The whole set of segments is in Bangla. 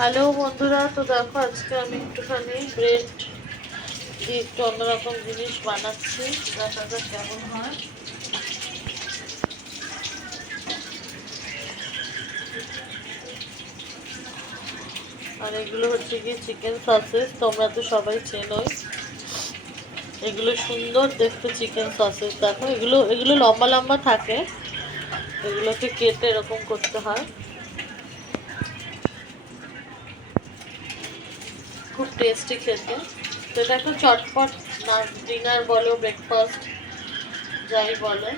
হ্যালো বন্ধুরা, তো দেখো আজকে আমি একটুখানি ব্রেড দিয়ে একটু অন্যরকম জিনিস বানাচ্ছি। দেখা যাক কেমন হয়। আর এগুলো হচ্ছে কি চিকেন সসেস, তোমরা তো সবাই চেনোই। এগুলো সুন্দর দেখতে চিকেন সসেস। দেখো এগুলো এগুলো লম্বা লম্বা থাকে, এগুলোকে কেটে এরকম করতে হয়। খুব টেস্টি খেতে। তো এটা একটা চটপট না, ডিনার বলো ব্রেকফাস্ট যাই বলো।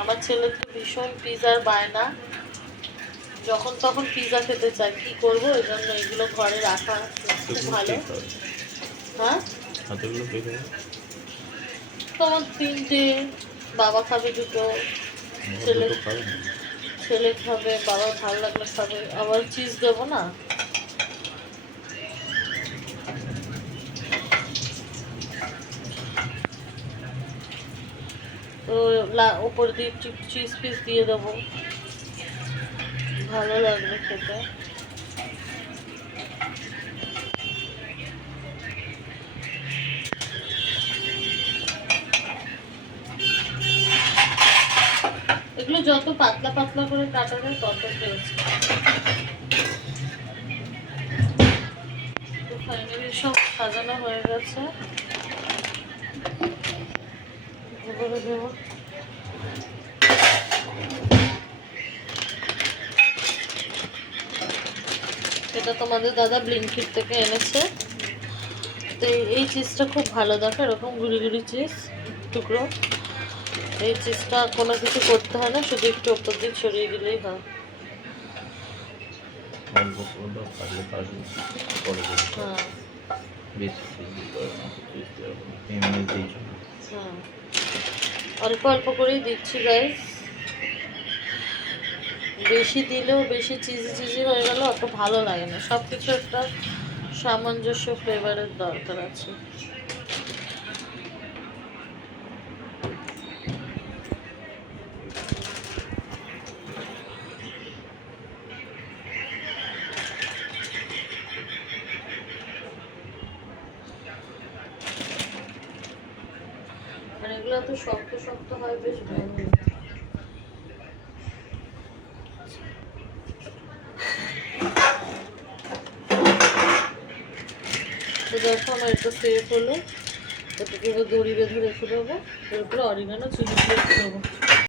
আমার ছেলের তো ভীষণ পিজার বায়না, যখন তখন পিজা খেতে চাই, কি করবো? ওই জন্য এগুলো ঘরে রাখা খুব ভালো। হ্যাঁ, তোমার তিনটে, বাবা খাবে দুটো, ছেলে ছেলে খাবে, বাবার ভালো লাগলে খাবে। আবার চিজ দেবো না। তো উপর দিয়ে চিজ পিস দিয়ে দেবো, ভালো লাগবে খেতে। এগুলো যত পাতলা পাতলা করে কাটা যায় তত টেস্ট। তো ফাইনালি সব সাজানো হয়ে গেছে, এবারে দেবো। এটা তোমাদের দাদা ব্লিঙ্কিট থেকে এনেছে। তো এই চিজটা খুব ভালো, দেখো এরকম গুড়ি গুড়ি চিজ টুকরো। এই চিজটা কোনো কিছু করতে হয় না, শুধু একটু ওপর দিয়ে ছড়িয়ে দিলেই হয়। অল্প অল্প করেই দিচ্ছি গাইস, বেশি দিলেও বেশি চিজি চিজি হয়ে গেল অত ভালো লাগে না। সব কিছু একটা সামঞ্জস্য ফ্লেভারের দরকার আছে। আর এগুলো তো শক্ত শক্ত হয়, বেশ ভালো। তো দেখো আমার এটা সেফ হলো, এটাকে দড়ি বেঁধে রেখে দেবো, এর উপরে অরিগানো চিলি ফ্লেক্স দেবো।